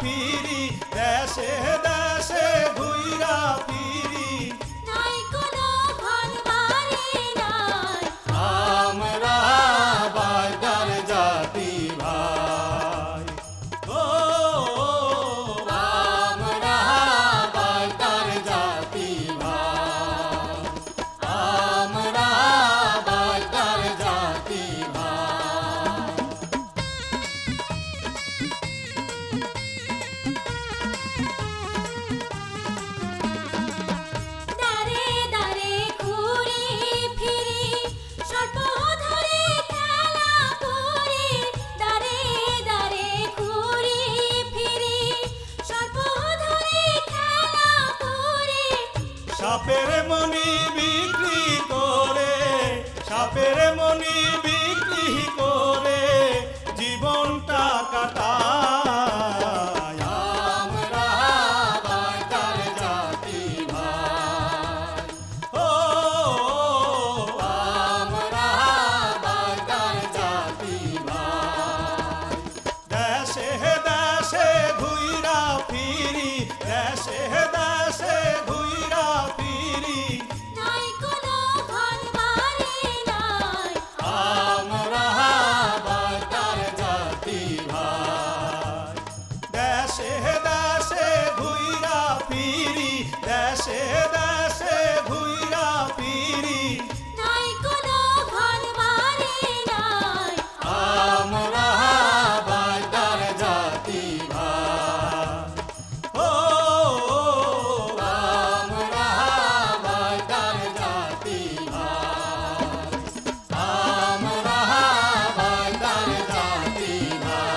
ফিরি দেশে দেশে ঘুইরা ফিরি নাই কোনো ঘর বাড়ি নাই আমরা বাজার জাতি ভাই ও আমরা বাজার জাতি ভাই আমরা বাজার জাতি ভাই দারে দারে ঘুরি ফিরি সর্প ধরে খেলা করি দারে দারে ঘুরি ফিরি সর্প ধরে খেলা করি সাপের মনি বিক্রি করে সাপের মনি বিক্রি করে জীবনটা কাটাই আমরা বাজার জাতি ভাই ও আমরা বাজার জাতি ভাই দেশে দেশে ঘুইরা ফিরি দেশে দেশে ঘুইরা ফিরি নাই কোনো ঘর বাড়ি নাই আমরা বাজার জাতি ভাই দেশে দেশে ঘুইরা ফিরি দেশে দেশে ঘুইরা ফিরি নাই কোনো ঘর বাড়ি নাই আমরা বাজার জাতি ভাই ও আমরা বাজার জাতি ভাই আমরা বাজার জাতি ভাই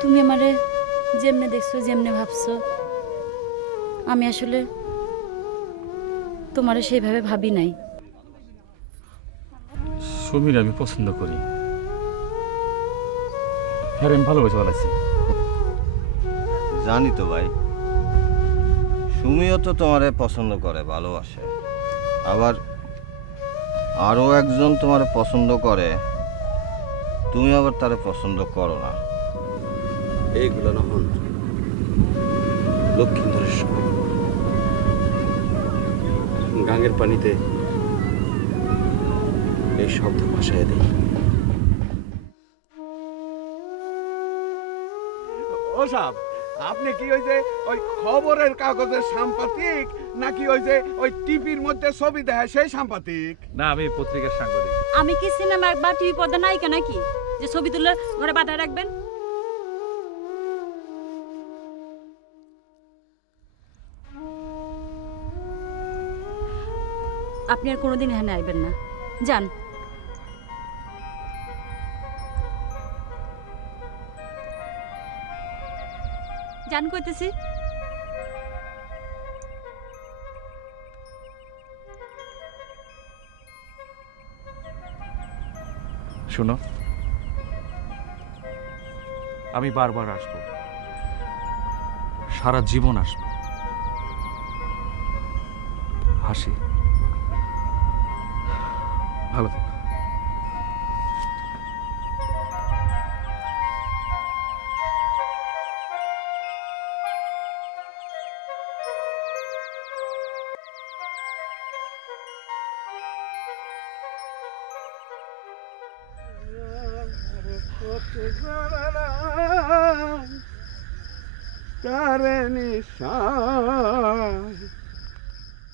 তুমি আমারে যেমনে দেখছো যেমনে ভাবছো আমি আসলে তোমারে সেইভাবে ভাবি নাই। সুমির আমি পছন্দ করি, হ্যাঁ আমি ভালোবেসে বলেছি। জানি তো ভাই, সুমিও তো তোমারে পছন্দ করে, ভালোবাসে। আবার আরও একজন তোমারে পছন্দ করে, তুমি আবার তারে পছন্দ করো না। এইগুলো না হন লক্ষ্মীধরের সময় গাঙের পানিতে এই শব্দ ভাসায় দেয়। ও সাহেব, আপনি কি ওই যে ওই খবরের কাগজের সাংবাদিক নাকি ওই যে ওই টিভির মধ্যে ছবি দেখায় সেই সাংবাদিক? না, আমি পত্রিকার সাংবাদিক। আমি কি সিনেমার বা টিভি পর্দা নায়িকা নাকি যে ছবি তুলে ঘরে বাঁধায় রাখবেন? আপনি আর কোনোদিন এখানে আইবেন না, যান। যান কইতেছি। শোনো, আমি বারবার আসবো, সারা জীবন আসবো। হাসি, ভালো থেকো।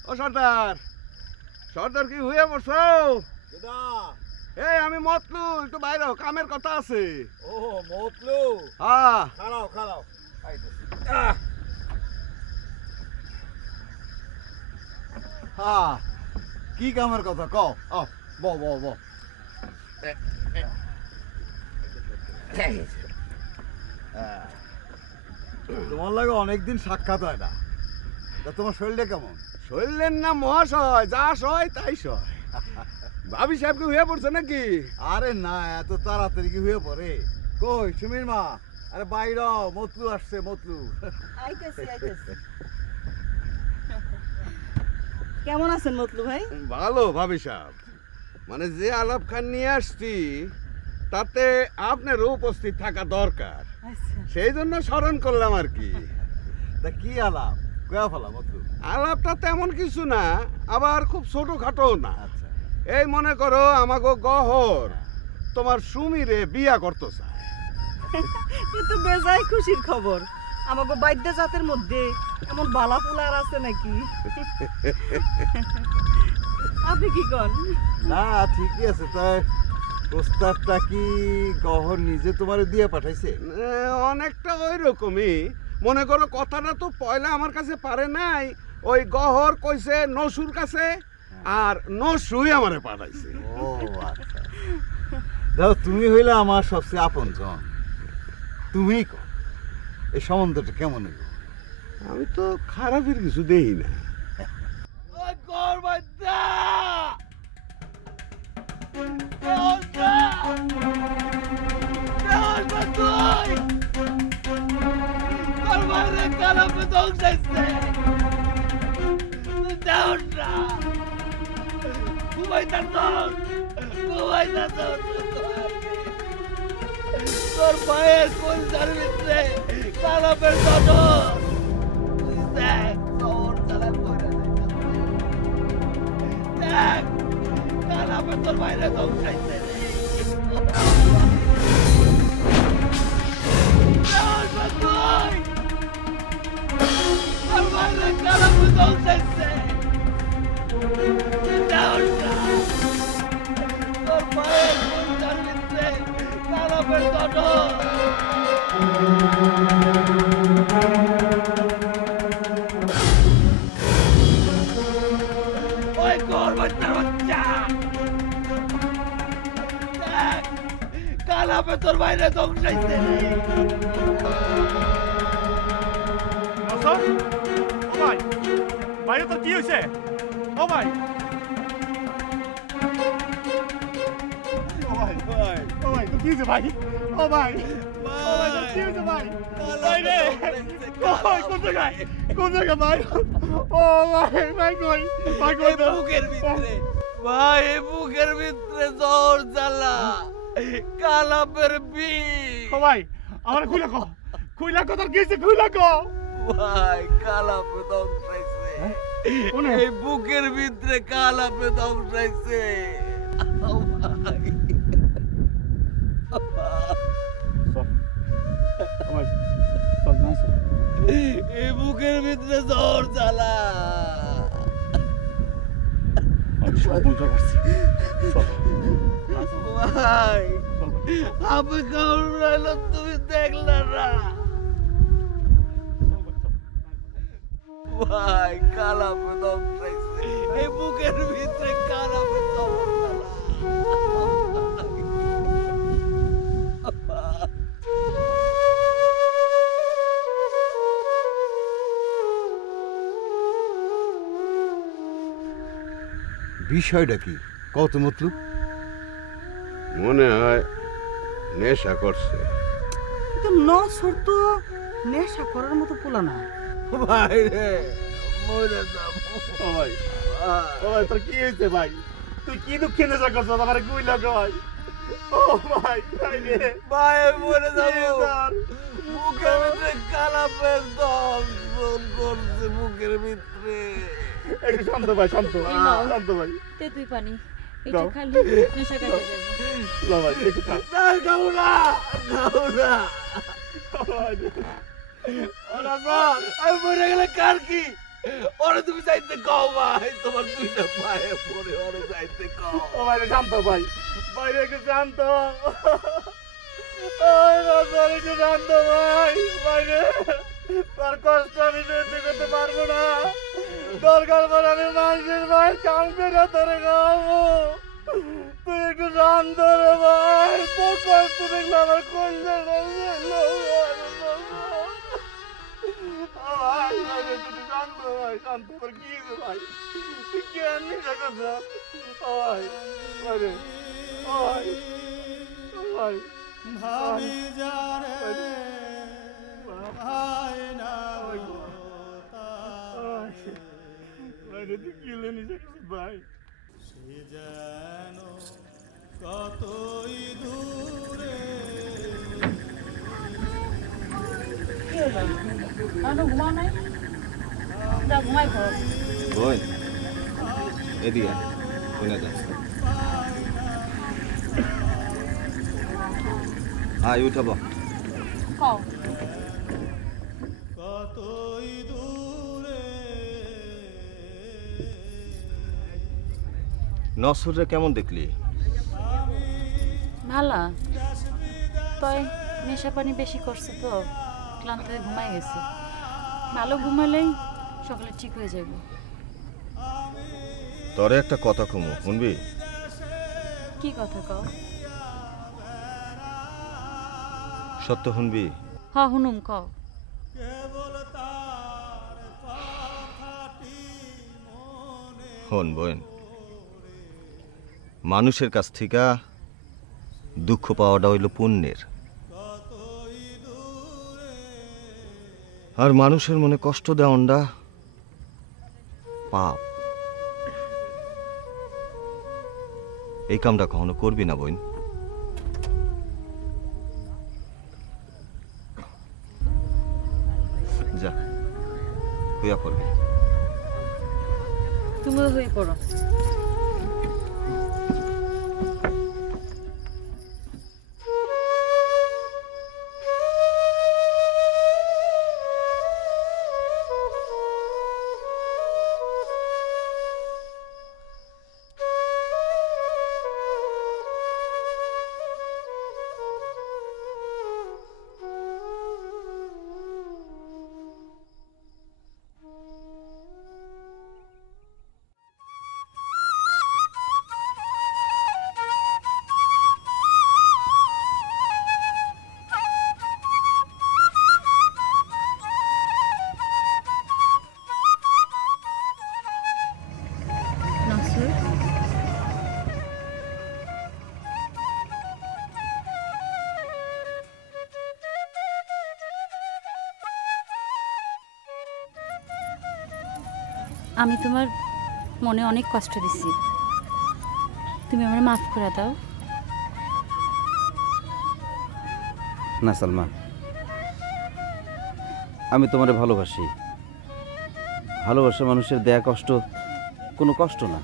ও সর্দার, সর্দার কি হয়ে পড়ছো? এই আমি মতলু, একটু বাইরে কামের কথা আছে। ও মতলু, হ্যাঁ খারাও খারাও। হ্যাঁ, কি কামের কথা কও? ব ব ব তোমার লাগে অনেকদিন সাক্ষাৎ হয় না, তা তোমার শরীরটা কেমন? শৈলেন না মহাশয়, যা সয় তাই সয়। ভাবি সাহেবকে হয়ে পড়ছে নাকি? আরে না, এত তাড়াতাড়ি কি হয়ে পড়ে? কই সুমির মা, আরে বাইরাও, মতলু আসছে, মতলু। আইতেছি আইতেছি। কেমন আছেন মতলু ভাই? ভালো ভাবি সাহেব, মানে যে আলাপ খান নিয়ে আসছি তাতে আপনারও উপস্থিত থাকা দরকার, আচ্ছা সেই জন্য স্মরণ করলাম আর কি। তা কি আলাপ কয়া ফেলা মতলু? আলাপটা তেমন কিছু না, আবার খুব ছোটখাটো না। আচ্ছা এই মনে করো আমাগো গহর তোমার সুমিরে বিয়া করতে চায়। কিন্তু বেজায় খুশির খবর। আমাকে বাদ্য জাতের মধ্যে এমন বালা ফুলার আছে নাকি? আপনি কি কন? না ঠিকই আছে। তাই প্রস্তাবটা কি গহর নিজে তোমারে দিয়ে পাঠাইছে? অনেকটা ওই রকমই মনে করো। কথাটা তো পয়লা আমার কাছে পারে নাই, ওই গহর কইছে নসুর কাছে, আর নসুই আমারে পাঠাইছে। ও আচ্ছা, দেখো তুমি হইলে আমার সবচেয়ে আপনজন, তুমিই কো এই সম্বন্ধটা কেমন হইল? আমি তো খারাপের কিছু দেই না। তোর পায়ের কোন সার্ভিসে কালাপের দাদু দেখ তোর চালা করে দেখ কালাপের তোর বাইরে ধ্বংসাইছে তোর বাইরে কালাপের ধ্বংসাইছে তোর পায়ের কোন সার্ভিসে কালাপের দাদু ওই গোর বাচ্চার বাচ্চা দেখ কালাপে তোর বাইরে ধ্বংসাইছে ভাই বাইরে তো কি হয়েছে? ও ভাই, ও ভাই, ও ভাই তো কি হয়েছে ভাই? ও ভাই, ও ভাই তো কি হয়েছে ভাই? ভাই রে, কই কোন জায়গায়? কোন জায়গায় ভাই? ও ভাই, ভাই কই? ভাই কই তো? বুকের ভিতরে ভাই, বুকের ভিতরে জ্বর জ্বালা কালাপের বিষ। ও ভাই, আমার খুইলা কো, খুইলা কো, তোর কি হয়েছে খুইলা কো ভাই। কালাপে ধ্বংসাইছে, এই বুকের ভিতরে কালাপে ধ্বংসাইছে ভাই। এই বুকের ভিতরে জ্বর জ্বালা ভাই। আমি কাউর রইল তুমি দেখলা না ভাই। কালাপে ধ্বংসাইছে, এই বুকের ভিতরে কালাপে জ্বর জ্বালা। বিষয়টা কি কত মতলব? মনে হয় নেশা করছে। কিন্তু নসর তো নেশা করার মতো পোলা না ভাই রে, মরে যাব। ও ভাই, ও ভাই তোর কি হয়েছে ভাই? তুই কি দুঃখে নেশা করছো? আমার কইলা কো ভাই? ও ভাই, ভাই রে ভাই মরে যাব। বুকের ভিতরে কালাপের দংশন করছে, বুকের ভিতরে। একটু শান্ত ভাই, শান্ত শান্ত ভাই। তুই পানি একটু দাও। খালি নেশা কাটে যাবে। না ভাই একটু খা। না খাও না, খাও না। আমি মরে গেলে কার কি? ওরে তুমি যাইতে কও ভাই, তোমার দুইটা পায়ে পড়ে ওরে যাইতে কও। ও ভাই রে, শান্ত ভাই, ভাই রে একটু শান্ত। একটু শান্ত ভাই, ভাই রে তার কষ্ট আমি সহ্য করতে পারবো না। দরকার পর আমি মানুষের ভাই কাম করে তোরে খাওয়াবো। তুই একটু শান্ত রে ভাই, তোর কষ্ট দেখলে আমার কষ্ট ভাই ভাই রে, তুই শান্ত ভাই, শান্ত। তোর কি হয়েছে ভাই? তুই কি আর নেশা করছিস? ও ভাই, ভাই রে, ও ভাই, ও ভাই, ভাবি জানে ভাই না ভাই রে, তুই কি হলে নেশা করছিস ভাই? সে যেন কতই দূরে। ঘুমা নাই যা ঘুমাই খাও বোন এদিকে শুনে যা আয় উঠাব কও কতই দূরে। নসররে কেমন দেখলি? ভালো তাই নেশা পানি বেশি করছে তো ক্লান্ত হয়ে ঘুমাই গেছে ভালো ঘুমালেই সকালে ঠিক হয়ে যাবে তোরে একটা কথা কমু শুনবি? কি কথা কও সত্য শুনবি? হ্যাঁ হুনুম কও হন বোন, মানুষের কাছ থেকে দুঃখ পাওয়াটা হইল পুণ্যের, আর মানুষের মনে কষ্ট দেওয়াটা পাপ। এই কামটা কখনো করবি না বোন। যা হইয়া করবি। তুমিও হয়ে পড়ো আমি তোমার মনে অনেক কষ্ট দিছি তুমি আমার মাফ করে দাও না সালমা, আমি তোমারে ভালোবাসি। ভালোবাসা মানুষের দেয়া কষ্ট কোনো কষ্ট না,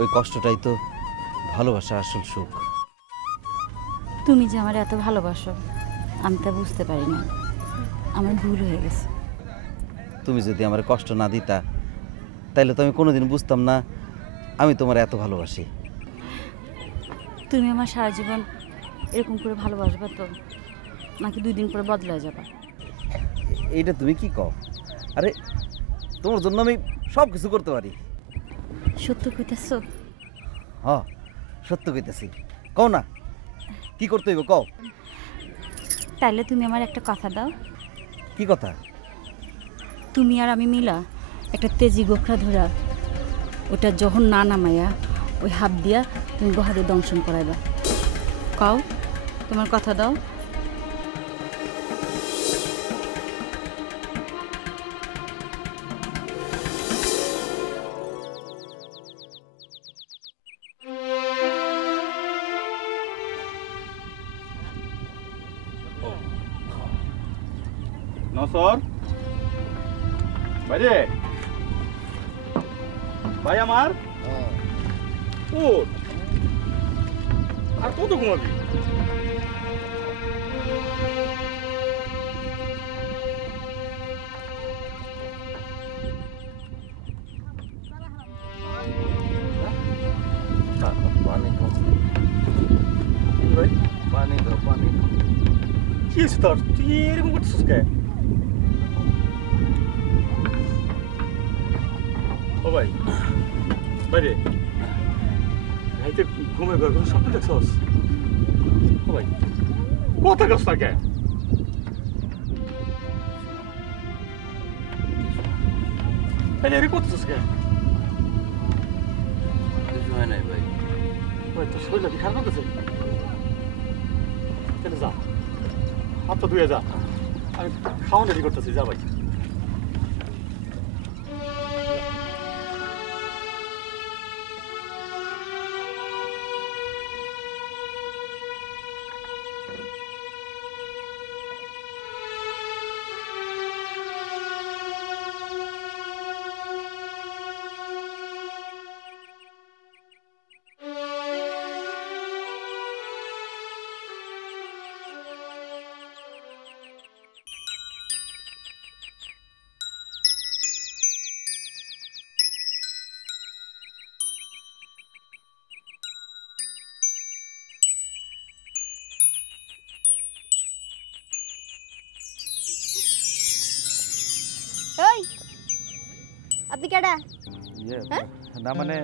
ওই কষ্টটাই তো ভালোবাসা আসল সুখ। তুমি যে আমার এত ভালোবাসো আমি তা বুঝতে পারি না, আমার ভুল হয়ে গেছে। তুমি যদি আমার কষ্ট না দিতা তাইলে তো আমি কোনোদিন বুঝতাম না আমি তোমার এত ভালোবাসি। তুমি আমার সারা জীবন এরকম করে ভালোবাসবা তো নাকি 2 দিন পরে বদলায় যাবা? এইটা তুমি কি কও? আরে তোমার জন্য আমি সব কিছু করতে পারি। সত্য কইতেছো? হ্যাঁ সত্য কইতেছি। কও না কি করতে হইব কও। তাইলে তুমি আমার একটা কথা দাও। কি কথা? তুমি আর আমি মিলা একটা তেজি গোখরা ধরা ওটা যখন না নামাইয়া ওই হাত দিয়া তুমি গহারে দংশন করাইবা। কও তোমার কথা দাও। নসর বাইরে ভাই আমার উঠ। আর কত ঘুমাবি? পানি খাও পানি দাও পানি দাও। কি হয়েছে তোর? তুই এরকম করতেছিস কে? ও ভাই বাইরে রাইতে ঘুমে কোনো স্বপ্ন দেখছস? ও ভাই কথা কস না কে? তাহলে এরকম করতেছিস কে? কিছু হয় নাই ভাই। ওই তো শরীরটা কি খারাপ করতেছে? তাহলে যা, হাত তো ধুয়ে যা, আমি খাওয়ান রেডি করতেছি, যা ভাই। ওই আপনি কেডা? হ্যাঁ? না মানে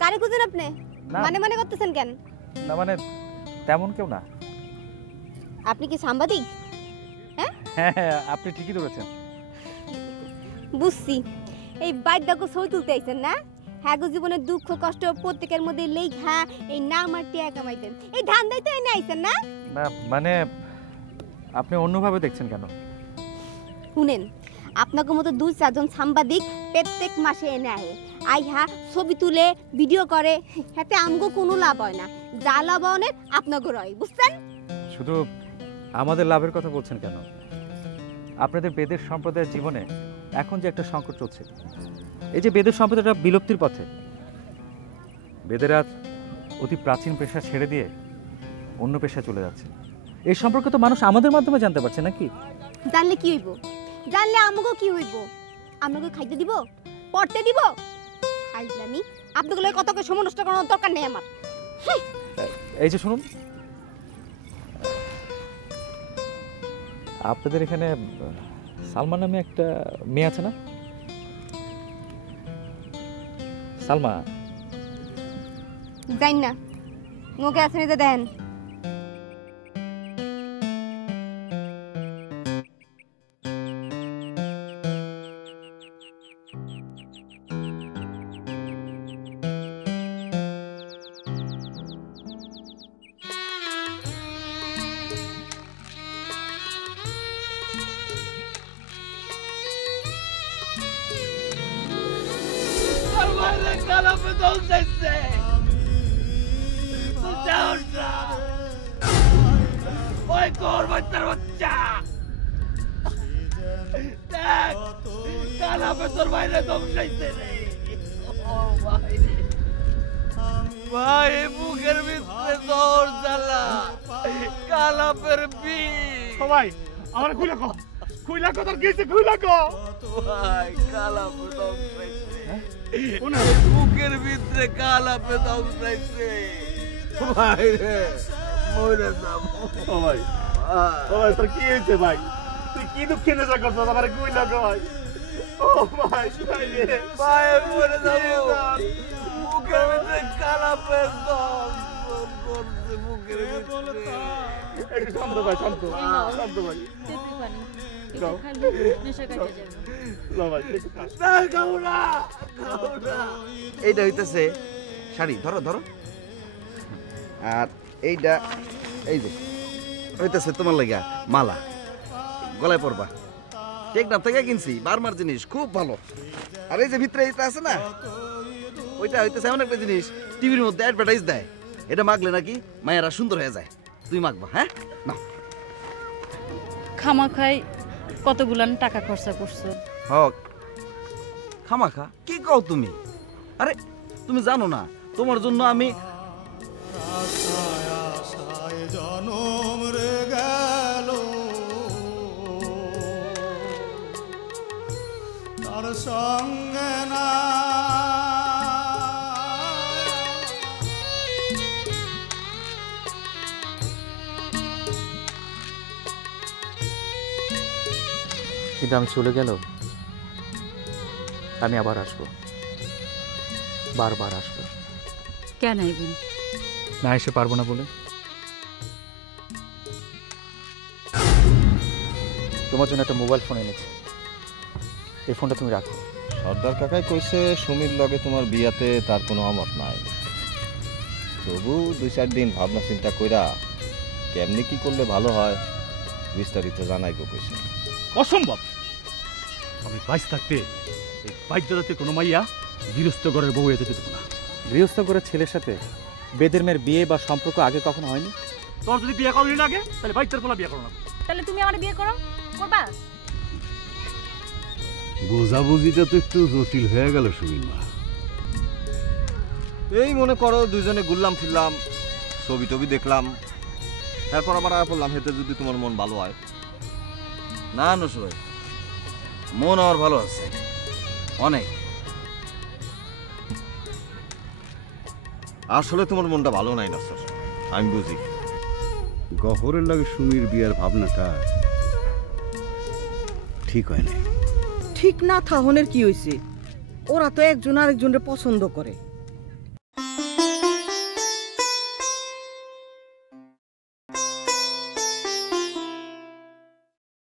কারে খুঁজেন আপনি? না। মানে করতেছেন কেন? না মানে তেমন কেউ না। আপনি কি সাংবাদিক? হ্যাঁ হ্যাঁ, আপনি ঠিকই ধরেছেন। বুঝছি, এই বাইদাকে ছবি তুলতে আইছেন না? হ্যাঁ গো, জীবনের দুঃখ কষ্ট প্রত্যেকের মধ্যে লেখা এই নাম আর টিয়া কামাইতেন, এই ধান্দাই তো এনে আইছেন না? না মানে আপনি অন্যভাবে দেখছেন কেন? শুনেন, আপনাকে মতো 2-4 জন সাংবাদিক প্রত্যেক মাসে এনে আহে, আইহা ছবি তুলে ভিডিও করে, হাতে আমগো কোনো লাভ হয় না, যা লাভ হয় আপনাকে রয়, বুঝছেন? শুধু আমাদের লাভের কথা বলছেন কেন? আপনাদের বেদের সম্প্রদায়ের জীবনে এখন যে একটা সংকট চলছে, এই যে বেদের সম্প্রদায়টা বিলুপ্তির পথে, বেদেরা অতি প্রাচীন পেশা ছেড়ে দিয়ে অন্য পেশায় চলে যাচ্ছে, এই সম্পর্কে তো মানুষ আমাদের মাধ্যমে জানতে পারছে নাকি? জানলে কি হইব? জানলে আমাকেও কি হইব? আমাকে খাইতে দিব, পড়তে দিব? খাইলামি আপনাদের কত সময় নষ্ট করার দরকার নেই আমার। এই যে শুনুন, আপনাদের এখানে সালমা নামে একটা মেয়ে আছে না? সালমা জানি না, মুখে আছে নিতে দেন। কালাপে দল চাইছে, ওই কর বাচ্চার বাচ্চা দেখ, কালাপে তোর বাইরে দম চাইছে রে। ও ভাই রে ভাই, বুকের ভিতরে দর জ্বালা, কালাপের বিষ। সবাই আমার খুইলা কো তোর গেছে, খুইলা কো ভাই, কালাপে দম চাইছে, বুকের ভিতরে কালাপে দম চাইছে ভাই রে, মরে যাবো। সবাই সবাই তোর কি হয়েছে ভাই? তুই কি দুঃখে নেশা করছিস? আমার খুইলা কো ভাই। ও ভাই ভাই রে ভাই, মরে যাবো, বুকের ভিতরে কালাপের দম করছে, বুকের ভিতরে। একটু শান্ত ভাই, শান্ত শান্ত ভাই। এইটা হইতেছে শাড়ি, ধরো ধরো। আর এইটা এই যে হইতেছে তোমার লাগা মালা, গলায় পরবা। টেকনাফ থেকে কিনছি, বারমার জিনিস, খুব ভালো। আর এই যে ভিতরে এইটা আছে না, ওইটা হইতেছে এমন একটা জিনিস টিভির মধ্যে অ্যাডভার্টাইজ দেয়, এটা মাগলে নাকি মায়েরা সুন্দর হয়ে যায়। তুই মাগবা? হ্যাঁ না, খামাখাই কতগুলান টাকা খরচা করছো। হক খামাখা কি কও তুমি? আরে তুমি জানো না, তোমার জন্য আমি জনম রে গেল, তার সঙ্গে না কিন্তু আমি চলে গেল, আমি আবার আসবো, বারবার আসবো। কেন আইবেন? না এসে পারবো না বলে। তোমার জন্য একটা মোবাইল ফোন এনেছি, এই ফোনটা তুমি রাখো। সর্দার কাকাই কইছে সুমির লগে তোমার বিয়াতে তার কোনো অমত নাই। তবু 2-4 দিন ভাবনা চিন্তা কইরা কেমনি কি করলে ভালো হয় বিস্তারিত জানাইবো কইছে। অসম্ভব। আমি বাইশ থাকতে এই বাইদ্যদাতে কোনো মাইয়া গৃহস্থ ঘরের বউ হয়ে যেতে দেবো না। গৃহস্থ করে ছেলের সাথে বেদের মেয়ের বিয়ে বা সম্পর্ক আগে কখনো হয়নি? তোর যদি বিয়ে করলি না আগে, তাহলে বাইদ্যের পোলা বিয়ে করো না। তাহলে তুমি আমার বিয়ে করো, করবা? বোঝাবুঝিটা তো একটু জটিল হয়ে গেল সুমির মা। এই মনে করো দুইজনে ঘুরলাম ফিরলাম, ছবি টবি দেখলাম, তারপর আবার আয়া পড়লাম হেতে যদি তোমার মন ভালো হয়। না নসু ভাই, মন আমার ভালো আছে অনেক। আসলে তোমার মনটা ভালো নাই না স্যার, আমি বুঝি। গহরের লাগে সুমির বিয়ার ভাবনাটা ঠিক হয় নাই। ঠিক না থাহনের কি হয়েছে? ওরা তো একজন আরেকজনের পছন্দ করে।